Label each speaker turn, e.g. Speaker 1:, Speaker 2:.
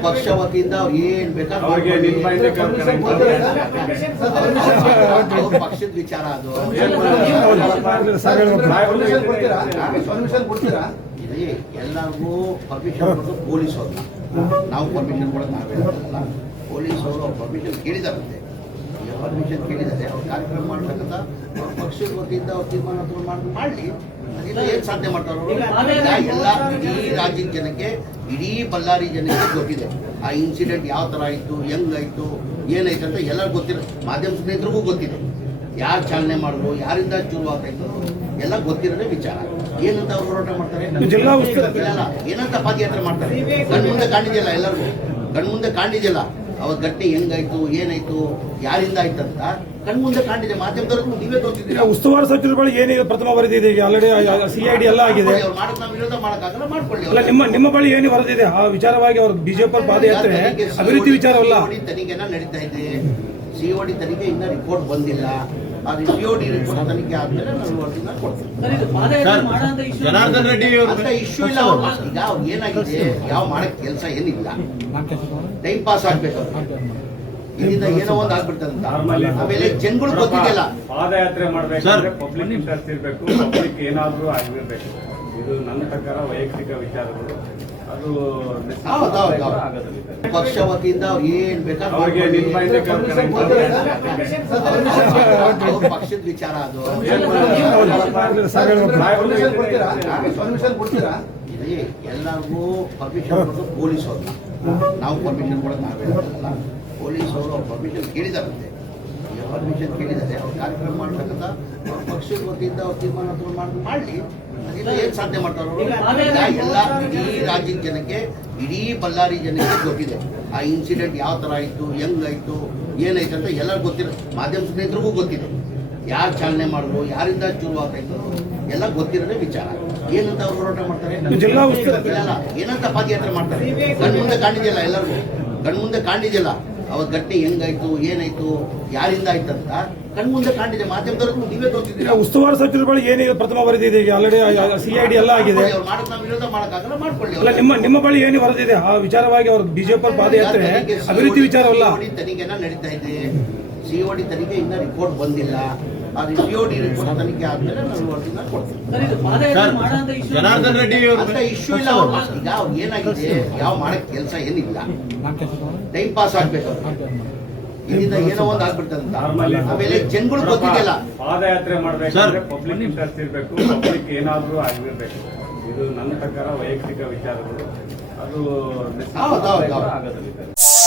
Speaker 1: ಪಕ್ಷ ವತಿಯಿಂದ ಅವ್ರು ಏನ್ ಬೇಕಾದ್ರೂ ಪಕ್ಷದ ವಿಚಾರ ಅದು. ಎಲ್ಲರಿಗೂ ಪರ್ಮಿಷನ್ ಕೊಡೋದು ಪೊಲೀಸ್ ಅವರು, ನಾವು ಪರ್ಮಿಷನ್ ಕೊಡೋದು ನಾವೇನಲ್ಲ. ಪೊಲೀಸ್ ಅವರು ಪರ್ಮಿಷನ್ ಕೇಳಿದಾರಂತೆ, ಪರ್ಮಿಷನ್ ಕೇಳಿದ್ದಾರೆ. ಅವ್ರು ಕಾರ್ಯಕ್ರಮ ಮಾಡ್ಬೇಕಂತ ಅವ್ರ ಪಕ್ಷದ ವತಿಯಿಂದ ಅವ್ರು ತೀರ್ಮಾನ ಮಾಡಲಿ. ಅದರಿಂದ ಏನ್ ಸಾಧನೆ ಮಾಡ್ತಾರೆ ಅವರು ಎಲ್ಲ ಇಡೀ ರಾಜ್ಯದ ಜನಕ್ಕೆ, ಇಡೀ ಬಳ್ಳಾರಿ ಜನಕ್ಕೆ ಗೊತ್ತಿದೆ ಆ ಇನ್ಸಿಡೆಂಟ್ ಯಾವ ತರ ಆಯ್ತು, ಹೆಂಗಾಯ್ತು, ಏನಾಯ್ತು ಅಂತ ಎಲ್ಲರಿಗೂ ಗೊತ್ತಿದೆ. ಮಾಧ್ಯಮ ಸ್ನೇಹಿತರಿಗೂ ಗೊತ್ತಿದೆ ಯಾರು ಚಾಲನೆ ಮಾಡಿದ್ರು, ಯಾರಿಂದ ಶುರು ಆಗ್ತಾಯಿತ್ತು ಎಲ್ಲ ಗೊತ್ತಿರೋದೇ ವಿಚಾರ. ಏನಂತ ಅವ್ರು ಹೋರಾಟ ಮಾಡ್ತಾರೆ, ಏನಂತ ಪಾದಯಾತ್ರೆ ಮಾಡ್ತಾರೆ. ಕಣ್ಮುಂದೆ ಕಾಣಿದೆಯಲ್ಲ, ಎಲ್ಲರಿಗೂ ಕಣ್ಮುಂದೆ ಕಾಣಿದೆಯಲ್ಲ ಅವತ್ತು ಘಟನೆ ಹೆಂಗಾಯ್ತು, ಏನಾಯ್ತು, ಯಾರಿಂದ ಆಯ್ತಂತ ಕಣ್ಮುಂದೆ ಕಾಣಿದೆ. ಮಾಧ್ಯಮದವ್ರಿಗೂ ನೀವೇ ತೋರಿಸಿದ್ದೀರಾ.
Speaker 2: ಉಸ್ತುವಾರಿ ಸಚಿವರ ಬಳಿ ಏನಿದೆ ಪ್ರಥಮ ವರದಿ ಇದೆ, ಆಲ್ರೆಡಿ ಸಿಐಡಿ ಎಲ್ಲ ಆಗಿದೆ.
Speaker 1: ಅವ್ರು ಮಾಡಕ್ ನಾವು ವಿರೋಧ ಮಾಡಕ್ಕಾಗಲ್ಲ, ಮಾಡ್ಕೊಳ್ಳಿ.
Speaker 2: ಅಲ್ಲ, ನಿಮ್ಮ ಬಳಿ ಏನು ವರದಿದೆ ಆ ವಿಚಾರವಾಗಿ? ಅವ್ರ ಬಿಜೆಪಿ ಪಾದಯಾತ್ರೆ ಅಭಿವೃದ್ಧಿ ವಿಚಾರವಲ್ಲ.
Speaker 1: ತನಿಖೆನ ನಡೀತಾ ಇದೆ. ಸಿಒಡಿ ತನಿಖೆ ಇನ್ನ ರಿಪೋರ್ಟ್ ಬಂದಿಲ್ಲ. ಅದು ಸಿಒಡಿ ರಿಪೋರ್ಟ್ ತನಿಖೆ ಆದ್ಮೇಲೆ ನಾನು ವರದಿನ ಕೊಡ್ತೀನಿ.
Speaker 3: ಜನಾರ್ದನ್ ರೆಡ್ಡಿ
Speaker 1: ಅಂತ ಇಶ್ಯೂ ಇಲ್ಲ. ಈಗ ಅವ್ರು ಏನಾಗಿದೆ, ಯಾವ ಮಾಡಕ್ ಕೆಲಸ ಏನಿಲ್ಲ, ಟೈಮ್ ಪಾಸ್ ಆಗ್ಬೇಕು. ಇದರಿಂದ ಏನೋ ಒಂದು ಆಗ್ಬಿಡ್ತದಂತ. ಆಮೇಲೆ ಜನಗಳು ಗೊತ್ತಿದೆಯಲ್ಲ,
Speaker 3: ಪಾದಯಾತ್ರೆ ಮಾಡ್ಬೇಕಾದ್ರೆ ಪಬ್ಲಿಕ್ ಇಂಟ್ರೆಸ್ಟ್ ಇರಬೇಕು, ಪಬ್ಲಿಕ್ ಏನಾದ್ರೂ ಆಗಿರ್ಬೇಕು. ಇದು ನನ್ನ ಪ್ರಕಾರ ವೈಯಕ್ತಿಕ ವಿಚಾರಗಳು. ಅದು
Speaker 1: ಪಕ್ಷ ವತಿಯಿಂದ ಅವ್ರು ಏನ್ ಬೇಕಾದ್ರೂ ಪಕ್ಷದ ವಿಚಾರ ಅದು. ಎಲ್ಲರಿಗೂ ಪರ್ಮಿಷನ್ ಕೊಡೋದು ಪೊಲೀಸ್ ಅವರು, ನಾವು ಪರ್ಮಿಷನ್ ಕೊಡೋದು ನಾವೇನಲ್ಲ. ಪೊಲೀಸ್ ಅವರು ಪರ್ಮಿಷನ್ ಕೇಳಿದಾರಂತೆ, ಪರ್ಮಿಷನ್ ಕೇಳಿದ್ದಾರೆ. ಅವ್ರು ಕಾರ್ಯಕ್ರಮ ಮಾಡ್ಬೇಕಂತ ಅವ್ರ ಪಕ್ಷದ ವತಿಯಿಂದ ಅವ್ರು ತೀರ್ಮಾನ ಮಾಡಲಿ. ಅದರಿಂದ ಏನ್ ಸಾಧನೆ ಮಾಡ್ತಾರೆ ಅವರು ಎಲ್ಲ ಇಡೀ ರಾಜ್ಯದ ಜನಕ್ಕೆ, ಇಡೀ ಬಳ್ಳಾರಿ ಜನಕ್ಕೆ ಗೊತ್ತಿದೆ ಆ ಇನ್ಸಿಡೆಂಟ್ ಯಾವ ತರ ಆಯ್ತು, ಹೆಂಗಾಯ್ತು, ಏನಾಯ್ತು ಅಂತ ಎಲ್ಲರಿಗೂ ಗೊತ್ತಿದೆ. ಮಾಧ್ಯಮ ಸ್ನೇಹಿತರಿಗೂ ಗೊತ್ತಿದೆ ಯಾರು ಚಾಲನೆ ಮಾಡಿದ್ರು, ಯಾರಿಂದ ಶುರು ಆಗ್ತಾಯಿತ್ತು ಎಲ್ಲ ಗೊತ್ತಿರೋದೇ ವಿಚಾರ. ಏನಂತ ಅವ್ರು ಹೋರಾಟ ಮಾಡ್ತಾರೆ, ಏನಂತ ಪಾದಯಾತ್ರೆ ಮಾಡ್ತಾರೆ. ಕಣ್ಮುಂದೆ ಕಾಣಿದೆಯಲ್ಲ, ಎಲ್ಲರಿಗೂ ಕಣ್ಮುಂದೆ ಕಾಣಿದೆಯಲ್ಲ ಅವತ್ತು ಘಟನೆ ಹೆಂಗಾಯ್ತು, ಏನಾಯ್ತು, ಯಾರಿಂದ ಆಯ್ತಂತ ಕಣ್ಮುಂದೆ ಕಾಣಿದೆ. ಮಾಧ್ಯಮದವ್ರಿಗೂ ನೀವೇ ತೋರಿಸಿದ್ದೀರಾ.
Speaker 2: ಉಸ್ತುವಾರಿ ಸಚಿವರ ಬಳಿ ಏನಿದೆ ಪ್ರಥಮ ವರದಿ ಇದೆ, ಆಲ್ರೆಡಿ ಸಿಐಡಿ ಎಲ್ಲ ಆಗಿದೆ.
Speaker 1: ಅವ್ರು ಮಾಡಕ್ ನಾವು ವಿರೋಧ ಮಾಡಕ್ಕಾಗಲ್ಲ, ಮಾಡ್ಕೊಳ್ಳಿ.
Speaker 2: ಅಲ್ಲ, ನಿಮ್ಮ ಬಳಿ ಏನು ವರದಿದೆ ಆ ವಿಚಾರವಾಗಿ? ಅವ್ರ ಬಿಜೆಪಿ ಪಾದಯಾತ್ರೆ ಅಭಿವೃದ್ಧಿ ವಿಚಾರವಲ್ಲ.
Speaker 1: ತನಿಖೆನ ನಡೀತಾ ಇದೆ. ಸಿಒಡಿ ತನಿಖೆ ಇನ್ನ ರಿಪೋರ್ಟ್ ಬಂದಿಲ್ಲ. ಅದು ಸಿಒಡಿ ರಿಪೋರ್ಟ್ ತನಿಖೆ ಆದ್ಮೇಲೆ ನಾನು ವರದಿನ ಕೊಡ್ತೀನಿ.
Speaker 3: ಜನಾರ್ದನ್ ರೆಡ್ಡಿ
Speaker 1: ಅಂತ ಇಶ್ಯೂ ಇಲ್ಲ. ಈಗ ಅವ್ರು ಏನಾಗಿದೆ, ಯಾವ ಮಾಡಕ್ ಕೆಲಸ ಏನಿಲ್ಲ, ಟೈಮ್ ಪಾಸ್ ಆಗ್ಬೇಕು. ಇದರಿಂದ ಏನೋ ಒಂದು ಆಗ್ಬಿಡ್ತದಂತ. ಆಮೇಲೆ ಜನಗಳು ಗೊತ್ತಿದೆಯಲ್ಲ,
Speaker 3: ಪಾದಯಾತ್ರೆ ಮಾಡ್ಬೇಕಾದ್ರೆ ಪಬ್ಲಿಕ್ ಇಂಟ್ರೆಸ್ಟ್ ಇರಬೇಕು, ಪಬ್ಲಿಕ್ ಏನಾದ್ರೂ ಆಗಿರ್ಬೇಕು. ಇದು ನನ್ನ ಪ್ರಕಾರ ವೈಯಕ್ತಿಕ ವಿಚಾರಗಳು. ಅದು
Speaker 1: ಆಗೋದಿಲ್ಲ.